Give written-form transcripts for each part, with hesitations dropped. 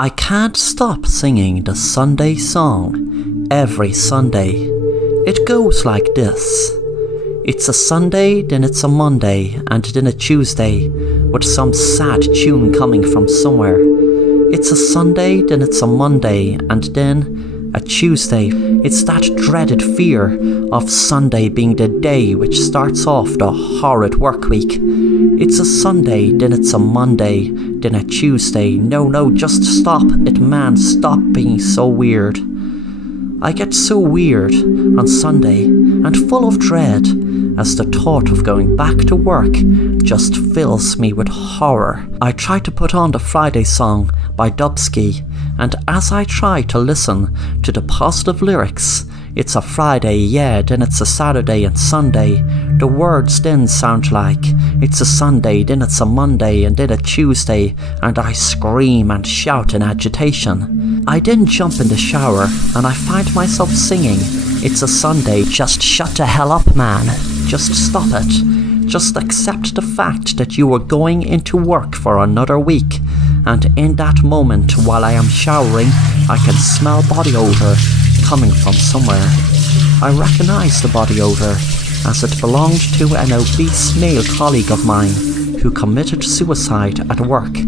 I can't stop singing the Sunday song every Sunday. It goes like this. It's a Sunday, then it's a Monday, and then a Tuesday, with some sad tune coming from somewhere. It's a Sunday, then it's a Monday, and then a Tuesday. It's that dreaded fear of Sunday being the day which starts off the horrid work week. It's a Sunday, then it's a Monday, then a Tuesday. No, just stop it, man, stop being so weird. I get so weird on Sunday and full of dread as the thought of going back to work just fills me with horror. I try to put on the Friday song by Dubsky, and as I try to listen to the positive lyrics, it's a Friday, yeah, then it's a Saturday and Sunday. The words then sound like it's a Sunday, then it's a Monday, and then a Tuesday, and I scream and shout in agitation. I then jump in the shower and I find myself singing, "It's a Sunday, just shut the hell up, man. Just stop it. Just accept the fact that you are going into work for another week." And in that moment, while I am showering, I can smell body odour coming from somewhere. I recognise the body odour as it belonged to an obese male colleague of mine who committed suicide at work.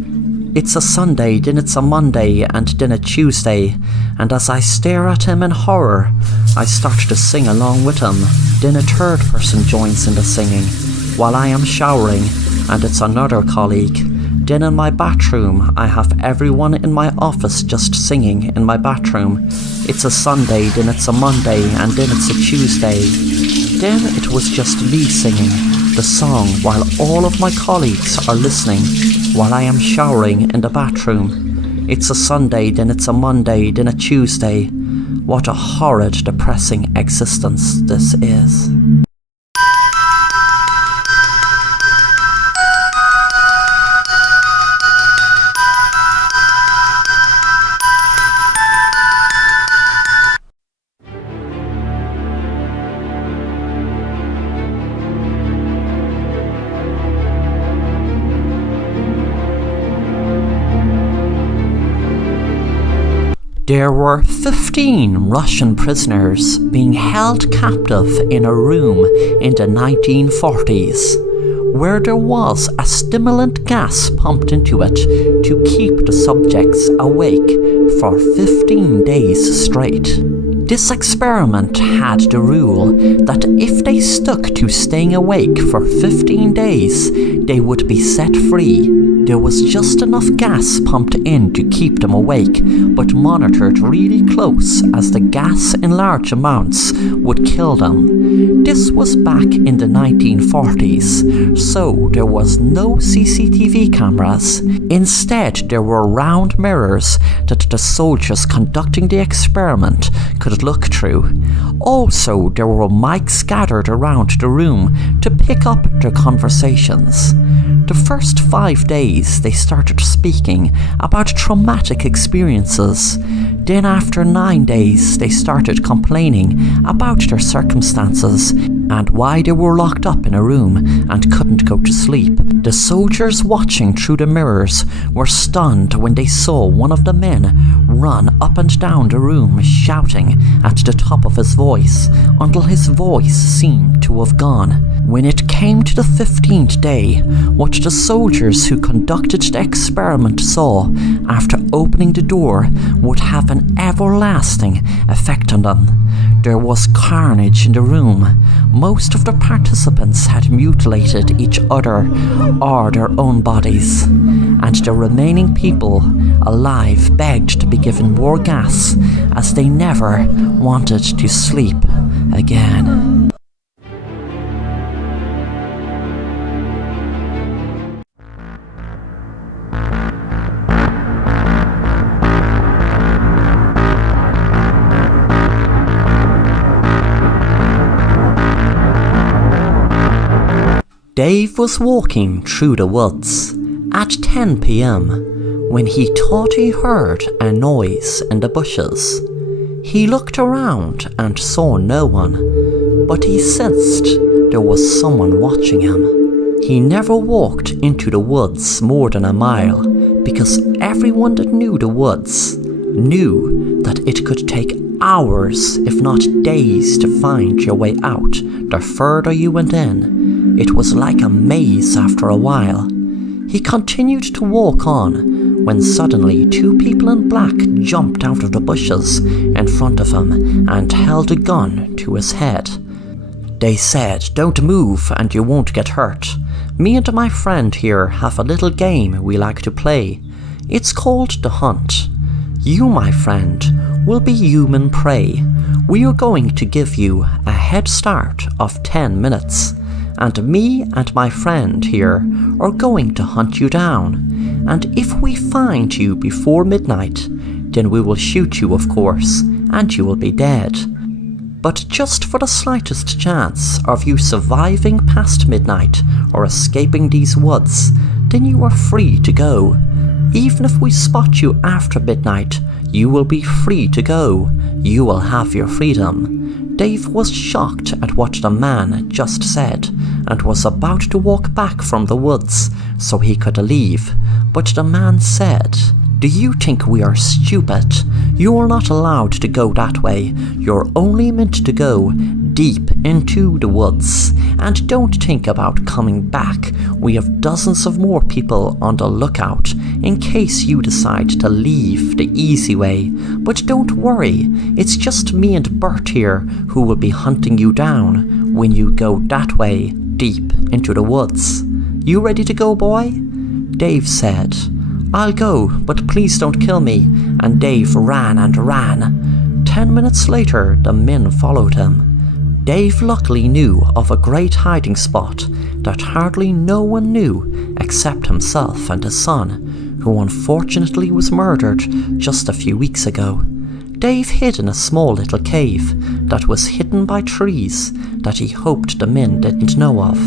It's a Sunday, then it's a Monday, and then a Tuesday, and as I stare at him in horror, I start to sing along with him. Then a third person joins in the singing while I am showering, and it's another colleague. Then in my bathroom, I have everyone in my office just singing in my bathroom. It's a Sunday, then it's a Monday, and then it's a Tuesday. Then it was just me singing the song while all of my colleagues are listening while I am showering in the bathroom. It's a Sunday, then it's a Monday, then a Tuesday. What a horrid, depressing existence this is. There were 15 Russian prisoners being held captive in a room in the 1940s, where there was a stimulant gas pumped into it to keep the subjects awake for 15 days straight. This experiment had the rule that if they stuck to staying awake for 15 days, they would be set free. There was just enough gas pumped in to keep them awake, but monitored really close as the gas in large amounts would kill them. This was back in the 1940s, so there was no CCTV cameras. Instead, there were round mirrors that the soldiers conducting the experiment could look through. Also, there were mics scattered around the room to pick up their conversations. The first 5 days they started speaking about traumatic experiences. Then after 9 days they started complaining about their circumstances and why they were locked up in a room and couldn't go to sleep. The soldiers watching through the mirrors were stunned when they saw one of the men run up and down the room shouting at the top of his voice until his voice seemed to have gone. When it came to the 15th day, what the soldiers who conducted the experiment saw after opening the door would have an everlasting effect on them. There was carnage in the room. Most of the participants had mutilated each other or their own bodies, and the remaining people alive begged to be given more gas as they never wanted to sleep again. Dave was walking through the woods at 10 p.m. when he thought he heard a noise in the bushes. He looked around and saw no one, but he sensed there was someone watching him. He never walked into the woods more than a mile because everyone that knew the woods knew that it could take hours, if not days, to find your way out. The further you went in, it was like a maze after a while. He continued to walk on when suddenly 2 people in black jumped out of the bushes in front of him and held a gun to his head. They said, "Don't move and you won't get hurt. Me and my friend here have a little game we like to play. It's called The Hunt. You, my friend, will be human prey. We are going to give you a head start of 10 minutes. And me and my friend here are going to hunt you down. And if we find you before midnight, then we will shoot you, of course, and you will be dead. But just for the slightest chance of you surviving past midnight or escaping these woods, then you are free to go. Even if we spot you after midnight, you will be free to go. You will have your freedom." Dave was shocked at what the man just said and was about to walk back from the woods so he could leave. But the man said, "Do you think we are stupid? You are not allowed to go that way. You're only meant to go deep into the woods. And don't think about coming back. We have dozens of more people on the lookout in case you decide to leave the easy way. But don't worry, it's just me and Bert here who will be hunting you down when you go that way deep into the woods. You ready to go, boy?" Dave said, "I'll go, but please don't kill me," and Dave ran and ran. 10 minutes later, the men followed him. Dave luckily knew of a great hiding spot that hardly no one knew except himself and his son, who unfortunately was murdered just a few weeks ago. Dave hid in a small little cave that was hidden by trees that he hoped the men didn't know of.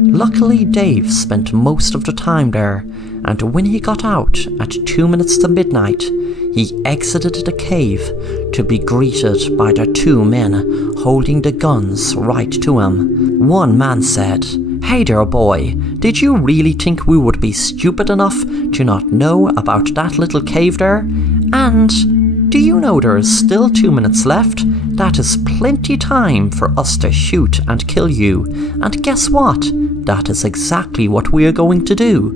Luckily, Dave spent most of the time there, and when he got out at 2 minutes to midnight, he exited the cave to be greeted by the 2 men holding the guns right to him. One man said, "Hey there, boy, did you really think we would be stupid enough to not know about that little cave there? And do you know there is still 2 minutes left? That is plenty time for us to shoot and kill you. And guess what? That is exactly what we are going to do."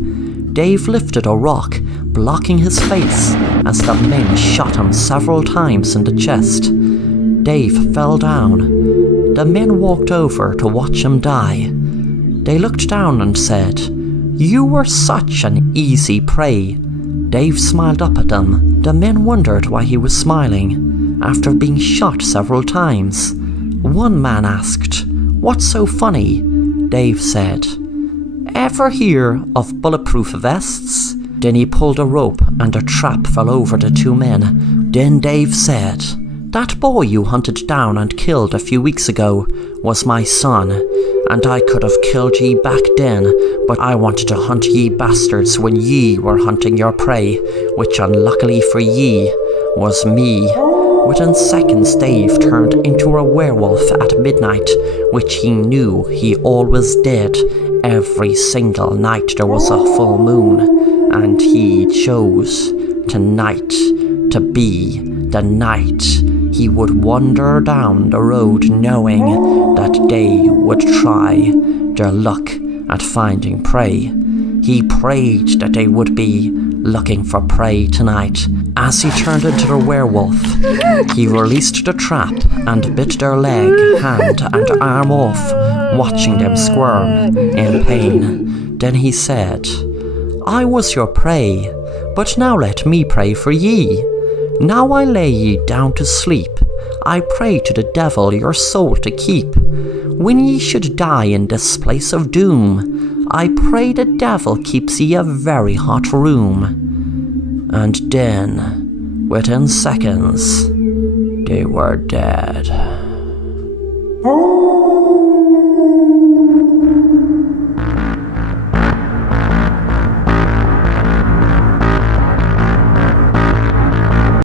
Dave lifted a rock, blocking his face as the men shot him several times in the chest. Dave fell down. The men walked over to watch him die. They looked down and said, "You were such an easy prey." Dave smiled up at them. The men wondered why he was smiling after being shot several times. One man asked, "What's so funny?" Dave said, "Ever hear of bulletproof vests?" Then he pulled a rope and a trap fell over the 2 men. Then Dave said, "That boy you hunted down and killed a few weeks ago was my son, and I could have killed ye back then, but I wanted to hunt ye bastards when ye were hunting your prey, which unluckily for ye was me." Within seconds, Dave turned into a werewolf at midnight, which he knew he always did every single night there was a full moon, and he chose tonight to be the night he would wander down the road knowing that they would try their luck at finding prey. He prayed that they would be looking for prey tonight. As he turned into the werewolf, he released the trap and bit their leg, hand and arm off, watching them squirm in pain. Then he said, "I was your prey, but now let me pray for ye. Now I lay ye down to sleep. I pray to the devil your soul to keep. When ye should die in this place of doom, I pray the devil keeps ye a very hot room." And then, within seconds, they were dead.